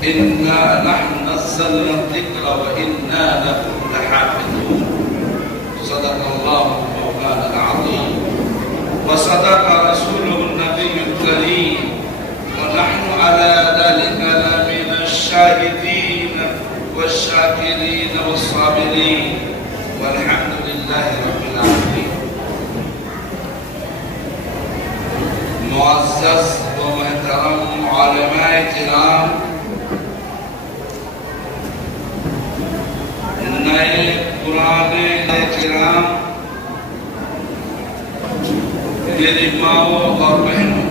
إنا نحن نزلنا الذكر وإنا له لحافظون. صدق الله مولانا العظيم وصدق رسوله النبي الكريم ونحن على ذلك لمن الشاهدين والشاكرين والصابرين والحمد لله رب العالمين. معزز و محترم علماء کرام، نئے پرانے کرام، میری ماؤں اور بہنوں،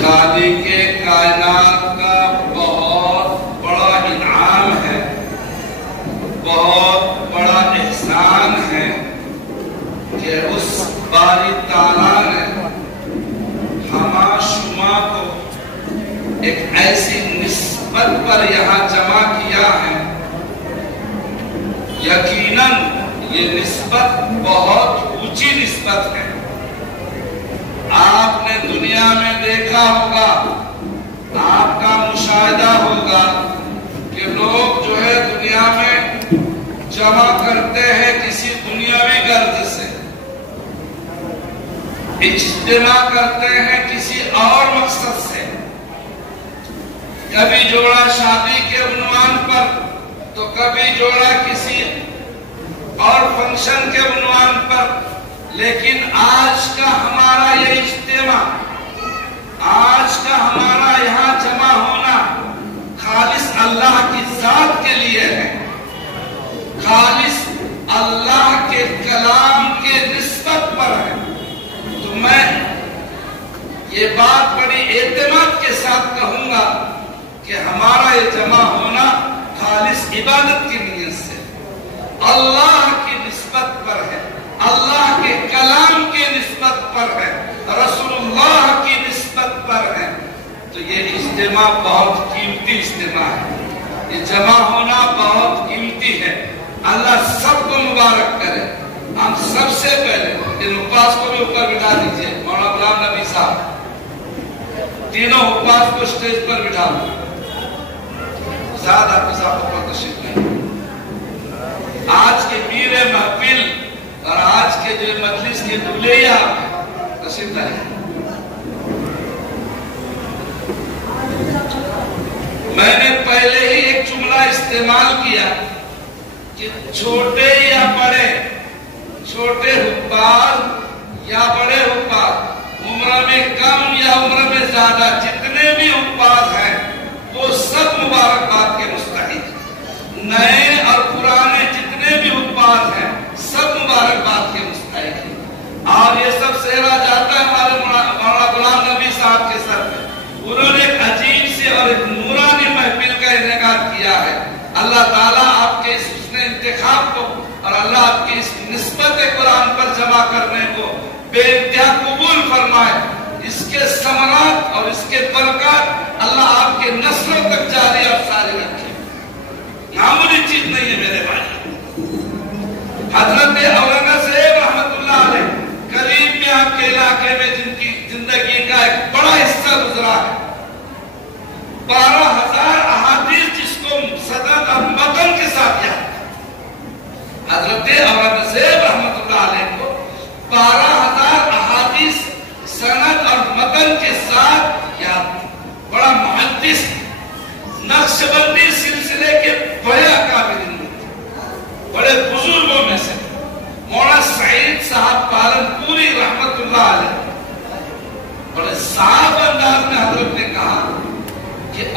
خالق کائنات کا بہت بڑا انعام ہے، بہت بڑا احسان ہے کہ اس باری تعالیٰ نے ہما شما کو ایک ایسی نسبت پر یہاں جمع کیا ہے. یقیناً یہ نسبت بہت اونچی نسبت ہے. آپ نے دنیا میں دیکھا ہوگا، آپ کا مشاہدہ ہوگا کہ لوگ جو ہے دنیا میں جمع کرتے ہیں کسی دنیاوی غرض سے، اجتماع کرتے ہیں کسی اور مقصد سے. کبھی جوڑا شادی کے عنوان پر تو کبھی جوڑا کسی اور فنکشن کے عنوان پر. لیکن آج کا ہمارا یہ اجتماع، آج کا ہمارا یہاں جمع ہونا خالص اللہ کی ذات کے لیے ہے، خالص اللہ کے کلام کے نسبت پر ہے. تو میں یہ بات بڑی اعتماد کے ساتھ کہوں گا کہ ہمارا یہ جمع ہونا خالص عبادت کی نیت سے اللہ کی نسبت پر ہے، اللہ کے کلام کی نسبت پر ہے، رسول اللہ کی نسبت پر ہے. تو یہ اجتماع بہت قیمتی اجتماع ہے، یہ جمع ہونا بہت قیمتی ہے. اللہ سب کو مبارک کرے. ہم سب سے پہلے ان حفاظ کو بھی اوپر بٹھا دیجئے. مولانا غلام نبی صاحب تینوں حفاظ کو سٹیج پر بٹھا دو. زیادہ حفاظ پر تشریف لائیں. آج کے میر محفل اور آج کے جو مجلس کے دلیہ تشریف لائیں. میں نے پہلے ہی ایک جملہ استعمال کیا کہ چھوٹے یا بڑے، چھوٹے حفاظ یا بڑے حفاظ، عمر میں کم یا عمر میں زیادہ، جتنے بھی حفاظ ہیں وہ سب مبارکباد کے مستحق. نئے اور پرانے جتنے بھی حفاظ ہیں سب مبارکباد کے مستحق ہیں. اور یہ سب سہرا جاتا ہے ہمارے مولانا غلام نبی صاحب کے سر پہ. انہوں نے ایک عجیب سے اور ایک نورانی محفل کا انعقاد کیا ہے. اللہ تعالیٰ آپ کے اس حسن انتخاب کو اور اللہ آپ کی اس نسبت قرآن پر جمع کرنے کو بے انتہا قبول فرمائے. اس کے ثمرات اور اس کے برکات اللہ آپ کے نسلوں تک جاری اور ساری رکھے. معمولی چیز نہیں ہے میرے بھائی. حضرت اورنگزیب رحمت اللہ علیہ قریب میں آپ کے علاقے میں جن کی زندگی کا ایک بڑا حصہ گزرا ہے، 12,000 احادیث جس کو سند اور متن کے ساتھ یاد. حضرت اورنگزیب رحمت اللہ علیہ کو 12,000 احادیث سند اور متن کے ساتھ یاد. بڑا محدث، نقشبندی سلسلے کے بڑے اکابرین میں تھے.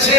6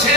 6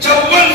54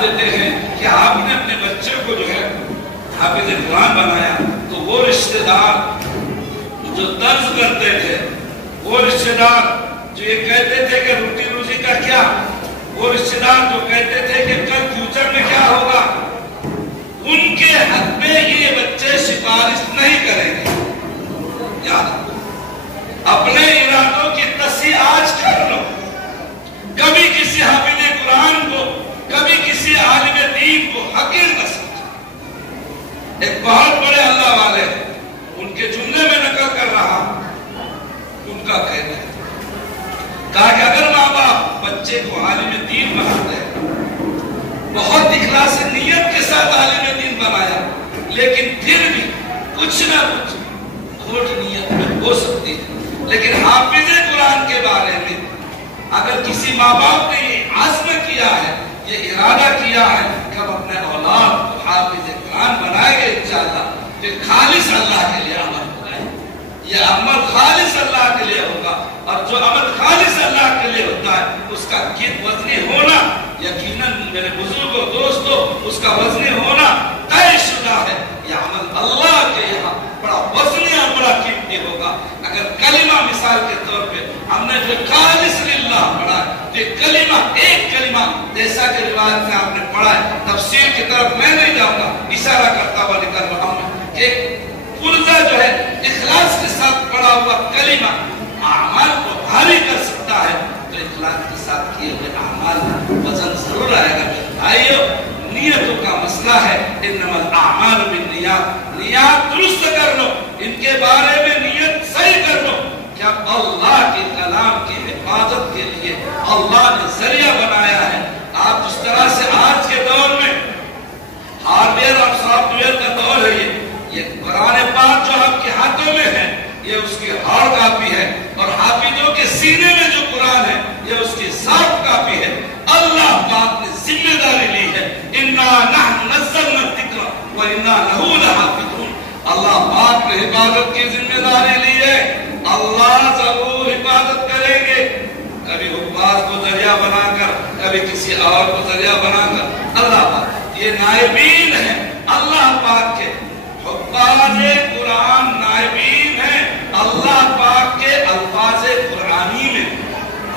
دعوت دیتے ہیں کہ آپ نے اپنے بچے کو جو ہے حافظ قرآن بنایا، تو وہ رشتہ دار جو طرز کرتے تھے، وہ رشتہ دار جو یہ کہتے تھے کہ روٹی روزی کا کیا، وہ رشتہ دار جو کہتے تھے کہ کل فیوچر میں کیا ہوگا، ان کے حق میں یہ بچے سفارش نہیں کریں گے۔ یاد رکھو، اپنے ارادوں کی تصحیح آج کر لو۔ کبھی کسی حافظ قرآن کو، کبھی کسی عالم دین کو حقیر نہ سمجھو۔ ایک بہت بڑے اللہ والے ہیں، ان کے جملے میں نقل کر رہا ہوں، ان کا کہنا ہے، کہا کہ اگر ماں باپ بچے کو عالم دین بناتے ہیں، بہت اخلاص سے نیت کے ساتھ عالم دین بنایا، لیکن پھر بھی کچھ نہ کچھ کھوٹ نیت میں ہو سکتی ہے، لیکن حافظ قرآن کے بارے میں اگر کسی ماں باپ نے یہ عزم کیا ہے، یہ ارادہ کیا ہے کہ ہم اپنے اولاد کو حافظ قرآن بنائیں گے انشاءاللہ، پھر خالص اللہ کے لیے عمل ہوگا۔ یہ عمل خالص اللہ کے لیے ہوگا، اور جو عمل خالص اللہ کے لیے ہوتا ہے اس کا وزنی ہونا یقیناً میرے بزرگوں دوستوں اس کا وزنی ہونا طے شدہ ہے۔ یہ عمل اللہ کے یہاں بڑا وزنی اور بڑا قیمتی ہوگا۔ اگر کلمہ مثال کے طور پہ ہم نے جو خالص للہ پڑھا ہے، یہ کلمہ ایک کلمہ جیسا کہ روایت میں آپ نے پڑھا ہے، تفسیر کی طرف میں نہیں جاؤں گا، اشارہ کرتا ہوا نکل رہا ہوں کہ پرزہ جو ہے اخلاص کے ساتھ پڑھا ہوا کلمہ اعمال کو بھاری کر سکتا ہے، تو اخلاص کے ساتھ کیے ہوئے اعمال وزن ضرور آئے گا۔ بھائیو، نیتوں کا مسئلہ ہے، انما الاعمال بالنیات، نیات درست کر لو، ان کے بارے میں نیت صحیح کر لو کہ اللہ کے کلام کی حفاظت کے لیے اللہ نے ذریعہ بنایا ہے۔ آپ جس طرح سے آج کے دور میں ہارڈ ویئر اور سافٹ ویئر کا دور ہے، یہ قرآن پاک جو آپ کے ہاتھوں میں ہے یہ اس کی ہارڈ کاپی ہے، اور حافظوں کے سینے میں جو قرآن ہے یہ اس کی سافٹ کاپی ہے۔ اللہ پاک نے ذمہ داری لی ہے، انا نحن نزلنا الذکر وانا لہ لحافظون۔ اللہ پاک نے حفاظت کی ذمہ داری لی ہے، اللہ ضرور حفاظت کریں گے۔ کبھی حفاظ کو ذریعہ بنا کر، کبھی کسی اور کو ذریعہ بنا کر، اللہ پاک یہ نائبین ہیں، اللہ پاک کے حفاظ قرآن نائبین ہیں اللہ پاک کے الفاظ قرآنی میں،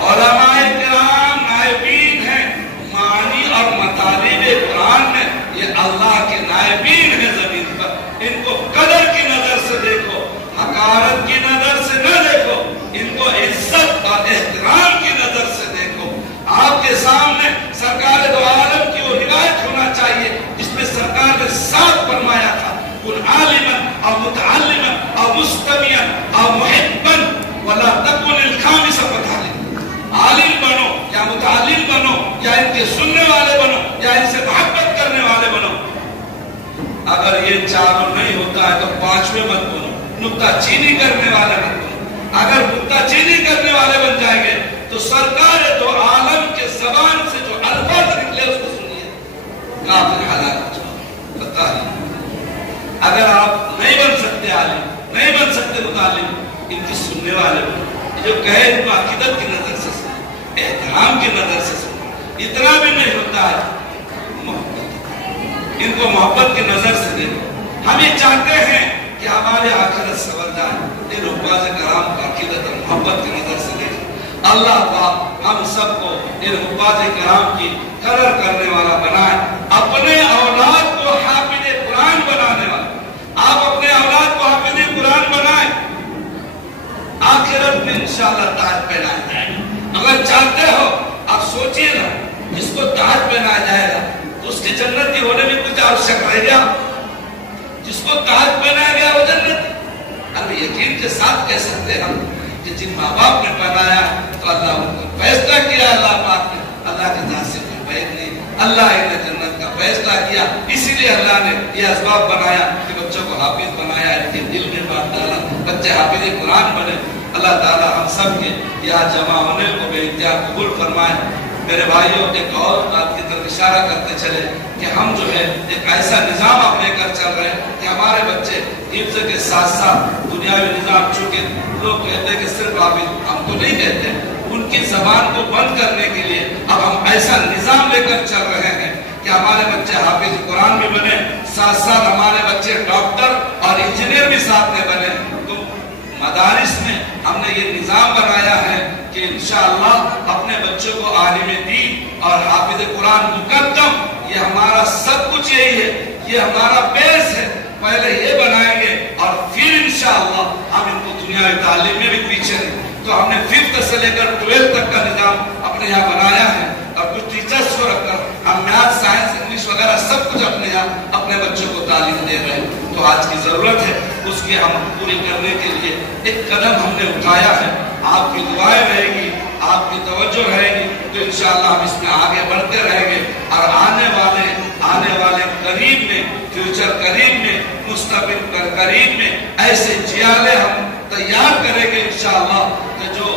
علماء کرام نائبین ہیں معانی اور مطالب قرآن میں، یہ اللہ کے نائبین ہیں زمین پر۔ ان کو قدر کی نظر سے دیکھو، حقارت کی نظر سے نہ دیکھو، ان کو عزت اور احترام کی نظر سے دیکھو۔ آپ کے سامنے سرکار دو عالم کی وہ روایت ہونا چاہیے جس میں سرکار نے ساتھ فرمایا تھا، کن عالما او متعلما او مستمعا او محبا ولا تکن الخامس فتعلم۔ عالم بنو یا متعلم بنو یا ان کے سننے والے بنو یا ان سے محبت کرنے والے بنو۔ اگر یہ چاروں نہیں ہوتا ہے تو پانچویں مت بنو، نکتہ چینی کرنے والے مت بنو۔ اگر نکتہ چینی کرنے والے بن جائیں گے تو سرکار دو عالم کے زبان سے جو الفاظ نکلے اس کو سنیے، کافر حالات بتا ہے۔ اگر آپ نہیں بن سکتے عالم، نہیں بن سکتے متعلم، ان کی سننے والے بنو، جو کہے ان کو عقیدت کی نظر سے سنو، احترام کی نظر سے سنو۔ اتنا بھی نہیں ہوتا ہے محبت، ان کو محبت کی نظر سے دیکھو۔ ہم یہ چاہتے ہیں کہ ہمارے آخرت سنور جائے، ان حفاظ کرام کا عقیدت اور محبت کی نظر سے دیکھو۔ اللہ پاک ہم سب کو ان حفاظ کرام کی قدر کرنے والا بنائے، اپنے اولاد کو حافظ قرآن بنانے والا۔ آپ اپنے اولاد کو حافظ قرآن بنائیں، آخرت میں انشاءاللہ تاج پہنایا جائے گا۔ اگر چاہتے ہو آپ سوچئے نا، جس کو تاج پہنایا جائے گا تو اس کے جنتی ہونے میں کچھ اور شک رہ گیا؟ جس کو تاج پہنایا گیا وہ جنتی؟ اب یقین کے ساتھ کہہ سکتے ہم کہ جن ماں باپ نے پہنایا تو اللہ ان کو فیصلہ کیا، اللہ پاک نے، اللہ کے ذات سے کوئی بیعت نہیں، اللہ نے جنت کا فیصلہ کیا، اسی لیے اللہ نے یہ اسباب بنایا کہ بچوں کو حافظ بنایا، ان کے دل میں بات ڈالا، بچے حافظ قرآن بنے۔ اللہ تعالی ہم سب کے یہاں جمع ہونے کو بے انتہا قبول فرمائے۔ میرے بھائیوں، ایک اور بات کی طرف اشارہ کرتے چلے کہ ہم جو ہے ایک ایسا نظام اب لے کر چل رہے ہیں کہ ہمارے بچے حفظ کے ساتھ ساتھ دنیاوی نظام، چونکہ لوگ کہتے ہیں کہ صرف حافظ، ہم تو نہیں کہتے، ان کی زبان کو بند کرنے کے لیے اب ہم ایسا نظام لے کر چل رہے ہیں کہ ہمارے بچے حافظ قرآن بھی بنے، ساتھ ساتھ ہمارے بچے ڈاکٹر اور انجینئر بھی ساتھ میں بنے۔ تو مدارس میں ہم نے یہ نظام بنایا ہے کہ انشاءاللہ اپنے بچوں کو عالم دین اور حافظ قرآن مقدم، یہ ہمارا سب کچھ یہی ہے، یہ ہمارا بیس ہے۔ پہلے یہ بنائیں گے اور پھر انشاءاللہ ہم ان کو دنیاوی تعلیم میں بھی پیچھے نہیں۔ تو ہم نے 5th سے لے کر 12th تک کا نظام اپنے یہاں بنایا ہے، اور کچھ ٹیچرز کو رکھ کر ہم میتھ، سائنس، انگلش وغیرہ سب کچھ اپنے یہاں اپنے بچوں کو تعلیم دے رہے ہیں۔ تو آج کی ضرورت ہے اس کی ہم پوری کرنے کے لیے ایک قدم ہم نے اٹھایا ہے۔ آپ کی دعائیں رہے گی، آپ کی توجہ رہے گی تو انشاءاللہ ہم اس میں آگے بڑھتے رہیں گے، اور آنے والے قریب میں، فیوچر قریب میں، مستقبل قریب میں ایسے جیالے ہم تیار کریں گے انشاءاللہ کہ جو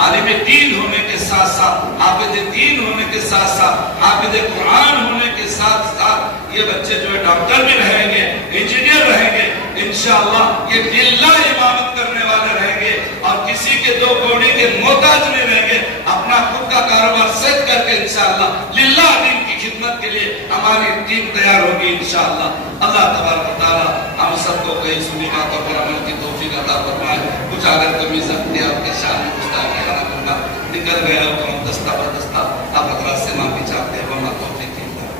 عالم دین ہونے کے ساتھ ساتھ، حافظ دین ہونے کے ساتھ ساتھ، حافظ قرآن ہونے کے ساتھ ساتھ یہ بچے جو ہے ڈاکٹر بھی رہیں گے، انجینئر رہیں گے انشاءاللہ، یہ للہ امامت کرنے والے رہیں گے، اور کسی کے دو کوڑی کے محتاج نہیں رہیں گے، اپنا خود کا کاروبار سیٹ کر کے انشاءاللہ للہ دین کی خدمت کے لیے ہماری ٹیم تیار ہوگی انشاءاللہ۔ اللہ تبارک و تعالی ہم سب کو کہیں سنی باتوں پر عمل کی توفیق عطا فرمائے۔ کچھ اگر کمی زخمی آپ کے شان میں گستاخی نکل گیا ہو تو ہم دستہ پر دستہ آپ حضرات سے معافی چاہتے ہیں، وما توفیق الا باللہ۔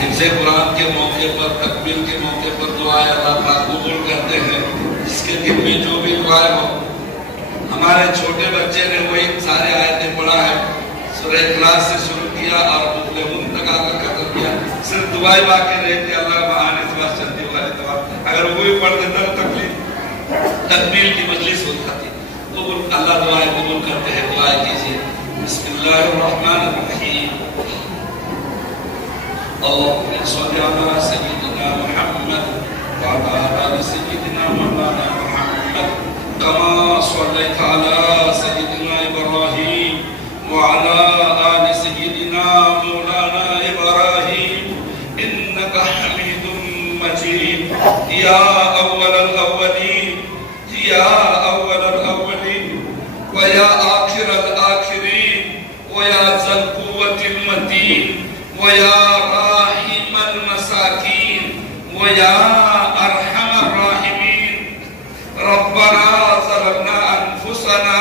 حفظ قرآن کے موقع پر، تکبیر کے موقع پر دعائیں اللہ پاک قبول کرتے ہیں۔ جس کے دل میں جو بھی دعائیں ہو، ہمارے چھوٹے بچے نے وہی سارے آیتیں پڑھا ہے، سورہ اخلاص سے شروع کیا اور مفلحون تک آ کر ختم کیا۔ صرف دعائیں باقی رہے کہ اللہ بہانے سے چلتی والی دعا، اگر وہی پڑھ دیتا تو تکمیل کی مجلس ہو جاتی۔ قبول، اللہ دعائیں قبول کرتے ہیں، دعائیں کیجیے۔ بسم اللہ الرحمن الرحیم۔ اللهم صل على سيدنا محمد وعلى آل سيدنا مولانا محمد كما صليت على سيدنا إبراهيم وعلى آل سيدنا مولانا إبراهيم إنك حميد مجيد يا أول الأولين يا أول الأولين ويا آخر الآخرين ويا ذا القوة المتين ويا راحم المساكين ويا أرحم الراحمين ربنا ظلمنا أنفسنا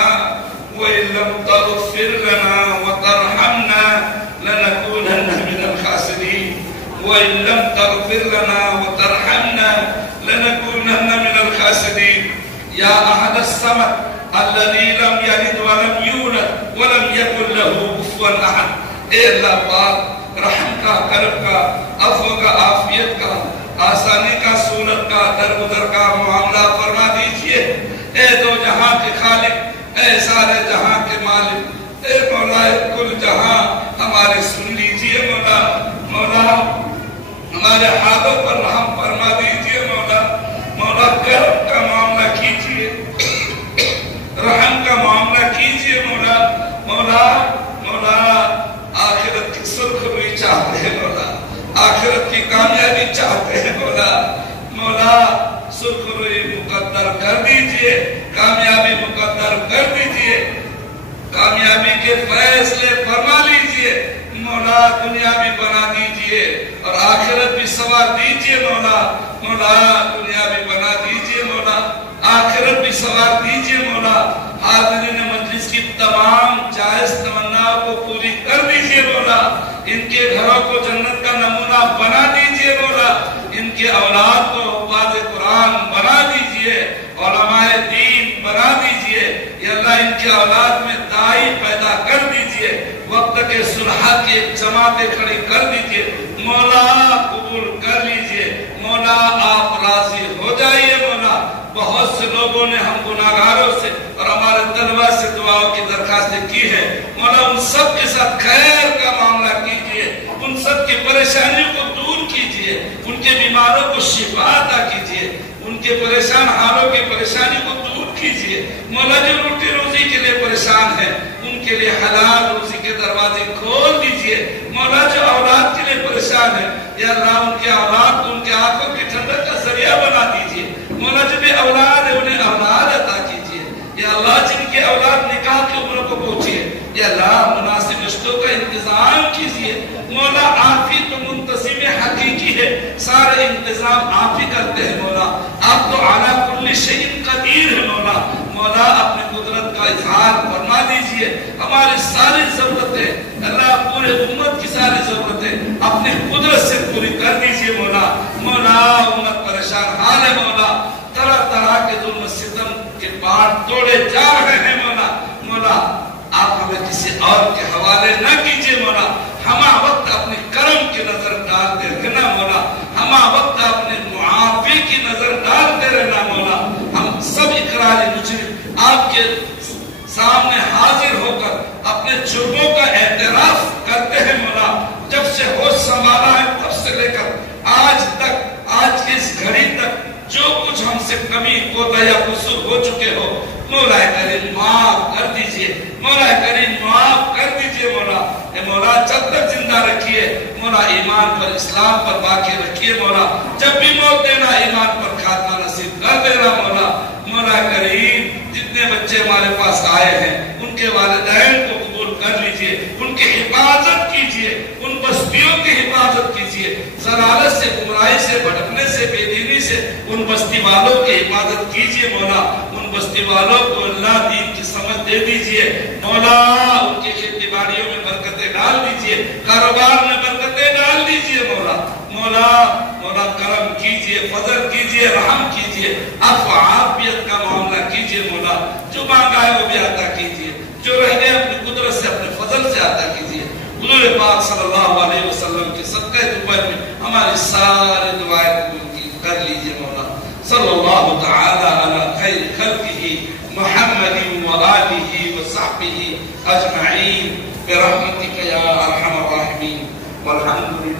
وإن لم تغفر لنا وترحمنا لنكونن من الخاسرين وإن لم تغفر لنا وترحمنا لنكونن من الخاسرين يا أحد الصمد الذي لم يلد ولم يولد ولم يكن له كفوا أحد۔ اے اللہ پاک، رحم کا، کرم کا، عفو کا، عافیت کا، آسانی کا، سہولت کا، درگزر کا معاملہ فرما دیجئے۔ اے دو جہاں کے خالق، اے سارے جہاں کے مالک، اے مولا کل جہاں ہمارے سن لیجئے مولا۔ مولا ہمارے حالوں پر رحم فرما دیجئے مولا۔ مولا کرم کا معاملہ کیجئے، رحم کا معاملہ کیجئے مولا۔ مولا مولا آخرت کی سرخ روئی چاہتے ہیں مولا، آخرت کی کامیابی چاہتے ہیں مولا۔ مولا سرخ روئی مقدر کر دیجئے، کامیابی مقدر کر دیجئے، کامیابی کے فیصلے فرما لیجئے مولا۔ دنیا بھی بنا دیجئے اور آخرت بھی سنوار دیجئے مولا۔ مولا دنیا بھی بنا دیجئے مولا، آخرت بھی سنوار دیجئے مولا۔ حاضرین مجلس کی تمام جائز تمناؤں کو پوری کر دیجئے مولا۔ ان کے گھروں کو جنت کا نمونہ بنا دیجئے مولا۔ ان کے اولاد کو حفاظ قرآن بنا دیجئے، علماء دین بنا دیجئے۔ یا اللہ ان کے اولاد میں دائی پیدا کر دیجئے، وقت کے صلحاء کی جماعتیں کھڑی کر دیجئے مولا۔ قبول کر لیجئے مولا، آپ راضی ہو جائیے مولا۔ بہت سے لوگوں نے ہم گناہگاروں سے اور ہمارے طلبہ سے دعاؤں کی درخواستیں کی ہے مولا، ان سب کے ساتھ خیر کا معاملہ کیجئے، ان سب کی پریشانیوں کو دور کیجئے، ان کے بیماروں کو شفا عطا کیجئے، ان کے پریشان حالوں کی پریشانی کو دور کیجئے مولا۔ جو روٹی روزی کے لیے پریشان ہے ان کے لیے حلال روزی کے دروازے کھول دیجئے مولا۔ جو اولاد کے لیے پریشان ہے یا اللہ ان کے اولاد کو ان کے آنکھوں کی ٹھنڈک کا ذریعہ بنا دیجئے مولا۔ جو بھی اولاد ہے انہیں اولاد عطا دیجئے مولا، آپ ہی تو منتظم حقیقی ہے، سارے انتظام آپ ہی کرتے ہیں مولا، آپ تو اعلیٰ کل شیء قدیر ہے مولا، مولا اپنی قدرت کا اظہار فرما دیجئے، ہماری ساری ضرورتیں اللہ پورے امت کی ساری ضرورتیں اپنی قدرت سے پوری کر دیجئے مولا، مولا امت پریشان حال ہے مولا، طرح طرح کے ظلم و ستم کے پہاڑ توڑے جا رہے ہیں مولا، مولا آپ ہمیں کسی اور کے حوالے نہ کیجئے مولا، ہما وقت اپنی کرم کی نظر ڈالتے رہنا مولا، ہما وقت اپنے معافی کی نظر ڈالتے رہنا مولا، ہم سب اقرار مجرم آپ کے سامنے حاضر ہو کر اپنے جرموں کا اعتراف کرتے ہیں مولا، جب سے ہوش سنبھالا ہے تب سے لے کر آج تک، آج کی اس گھڑی تک جو کچھ ہم سے کمی کوتاہی یا قصور ہو چکے ہو مولا کریم معاف کر دیجئے، مولا کریم معاف کر دیجئے مولا، اے مولا جب تک زندہ رکھیے مولا، ایمان پر اسلام پر باقی رکھیے مولا، جب بھی موت دینا ایمان پر خاتمہ نصیب کر دینا مولا، مولا کریم جتنے بچے ہمارے پاس آئے ہیں ان کے والدین کو قبول کر لیجئے، ان کی حفاظت کیجئے، ان بستیوں کی حفاظت کیجئے، ضلالت سے، گمراہی سے، بھٹکنے سے، بے دینی سے ان بستی والوں کی حفاظت کیجئے مولا، ان بستی والوں کو اللہ دین کی سمجھ دے دیجئے مولا، ان کی کھیتی باڑیوں میں برکتیں ڈال دیجئے، کاروبار میں برکتیں ڈال دیجئے مولا، مولا مولا کرم کیجئے، فضل کیجئے، رحم کیجئے، عفو عافیت کا معاملہ کیجئے مولا، جو مانگا ہے وہ بھی عطا کیجئے، جو رہ گئے اپنی قدرت سے، اپنے فضل سے عطا کیجئے، حضور پاک صلی اللہ علیہ وسلم کے صدقہ دوپہر میں ہماری ساری دعائیں قبول کر لیجئے مولا، صلی اللہ تعالی علی خیر خلقہ محمد وآلہ وصحبہ اجمعین برحمتک یا ارحم الراحمین والحمد للہ۔